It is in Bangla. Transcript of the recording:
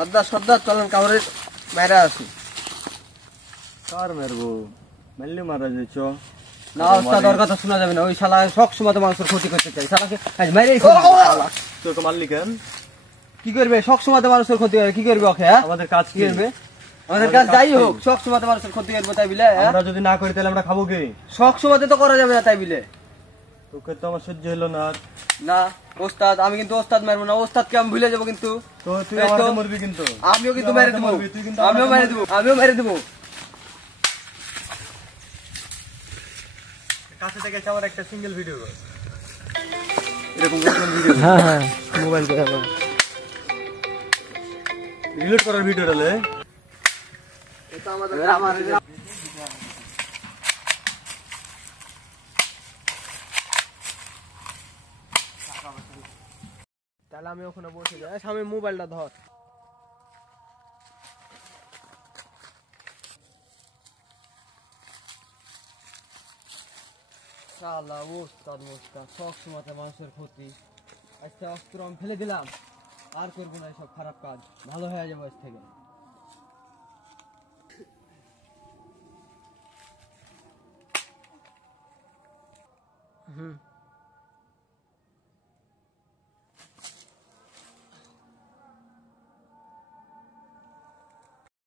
সর্দার সর্দার চলেন কাউরে মেরে আসি। কার মারবো? মারলে মারা যাচ্ছ না ওস্তাদ, ওর কথা শোনা যাবে না। ওই শালা সব সময় তো মানুষের ক্ষতি করতে চাই। শালাকে আজ মেরেই তোকে মারলি কেন? কি করবে? সব সময় তো মানুষের ক্ষতি করে। কি করবে ওকে? আমাদের কাজ কি করবে? আমাদের কাজ যাই হোক, সব সময় তো মানুষের ক্ষতি করবো তাই বিলে? আমরা যদি না করি তাহলে আমরা খাবো কি? সব সময় তো করা যাবে না তাই বিলে? তোকে তো আমার সহ্য হলো না। না ওস্তাদ, আমি কিন্তু ওস্তাদ মারবো না। ওস্তাদকে আমি ভুলে যাবো কিন্তু। তো তুই আমাকে মারবি কিন্তু। আমিও কিন্তু মেরে দেবো। আমিও মেরে দেবো। আমিও মেরে দেবো। কাছে থেকে আমার একটা সিঙ্গেল ভিডিও কর। এরকম ভিডিও। হ্যাঁ হ্যাঁ, মোবাইল করে আবার রিলোড করার ভিডিও ডালে। এটা আমাদের আমার তাহলে আমি ওখানে বসে যাই। স্বামী মোবাইলটা ধর। শালা ওস্তাদ ওস্তাদ সব সময় মানুষের ক্ষতি। আচ্ছা অস্ত্র আমি ফেলে দিলাম, আর করবো না এসব খারাপ কাজ। ভালো হয়ে যাবো আজ থেকে। হুম